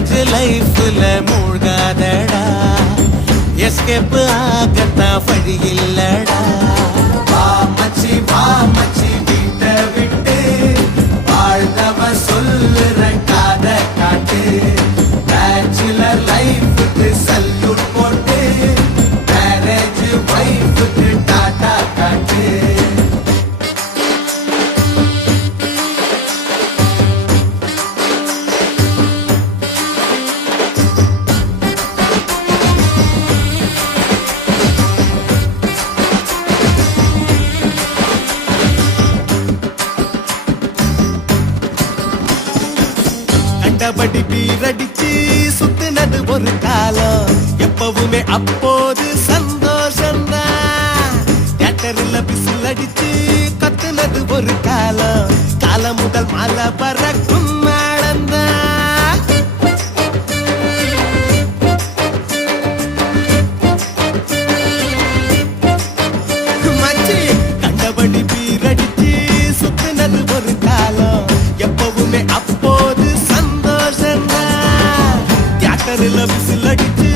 Marriage லைஃப்ல மூழ்காதடா, escape ஆகத்தான் வழி இல்லடா. வா மச்சி வீட்டை விட்டு வாழ்ந்தவ சொல்லுற காத காட்டு. பேச்சுலர் லைஃபுக்கு சல்யூட் போட்டு மேரேஜ் வைஃபுக்கு டாடா காட்டு. கண்டபடி பீரடிச்சு சுத்தினது ஒரு காலம், எப்பவுமே அப்போது சந்தோஷம்தான். தியேட்டர்ல பிசில் அடிச்சு கத்துனது ஒரு காலம், காலம் முதல் மலை பறக்கும் மேளம்தான். மச்சி கண்டபடி பீரடிச்சு சுத்தினது ஒரு காலம், எப்பவுமே அப்போது விசில் அடிச்சு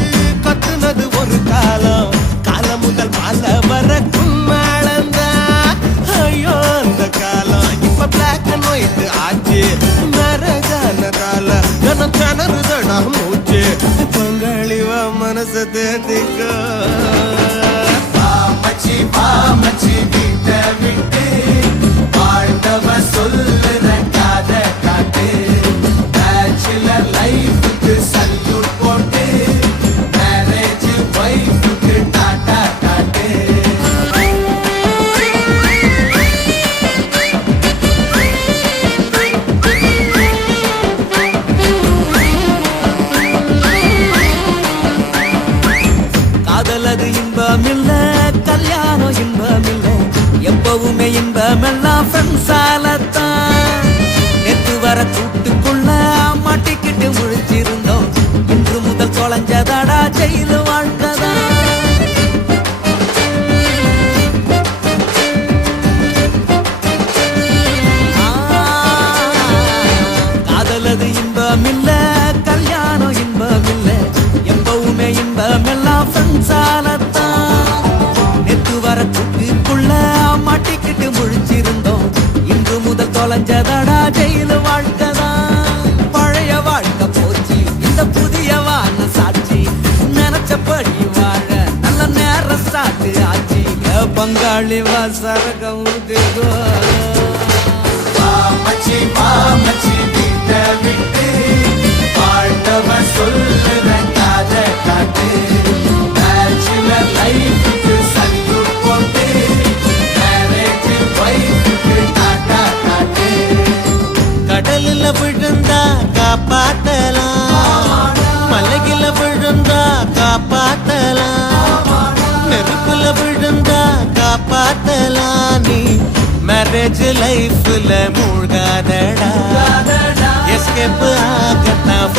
கத்துனது ஒரு காலம், காலம் முதல் மலை வரக்கும் மேளம்தான். ஐயோ அந்த காலம் இப்ப பிளாக் அண்ட் ஒயிட் ஆச்சு. மேரேஜானதால தினம் திணறுதடா மூச்சு. பங்காளிவா மனசை தேர்த்திக்கோ. மச்சி வீட்டை விட்டு வாழ்ந்தவ சொல்லுற காத காட்டு. பேச்சுலர் லைஃபுக்கு சல்யூட் போட்டு மேரேஜ் வைஃபுக்கு டாடா காட்டு. காதலது இன்பம் இல்ல, கல்யாணம் இன்பம் இல்ல, எப்பவுமே இன்பம் எல்லாம் ஃப்ரெண்ட்ஸாலத்தான். நேத்து வர கூட்டுக்குள்ள மாட்டிக்கிட்டு முழிச்சிருந்தோம், இன்று முதல் தொலைஞ்சதாடா ஜெயிலு வாழ்க்கதான். காதலது இன்பம் இல்ல, கல்யாணம் இன்பம் இல்ல, எப்பவுமே இன்பம் எல்லாம் ஃப்ரெண்ட்ஸாலத்தான். நேத்து வர கூட்டுக்குள்ள மாட்டிக்கிட்டு முழிச்சிருந்தோம், இன்று முதல் தொலைஞ்சதாடா ஜெயிலு வாழ்க்கதான். பழைய வாழ்க்கை போச்சு, இந்த புதிய வான சாட்சி. நினைச்சபடி வாழ நல்ல நேரம் சாட்டு ஆச்சு. பங்காளி வாசரகம் ஊத்துகோ. மச்சி வீட்டை விட்டு வாழ்ந்தவ சொல்லுற காத காட்டு. பேச்சுலர் லைஃபுக்கு சல்யூட் போட்டு மேரேஜ் வைஃபுக்கு டாடா காட்டு. கடலில் விழுந்தா காப்பாத்தலாம், மலையில விழுந்தா காப்பாத்தலாம், நெருப்புல விழுந்தா காப்பாத்தலாம். நீ மேரேஜ் லைஃப்ல மூழ்காதடா, எஸ்கேப் ஆகத்தான்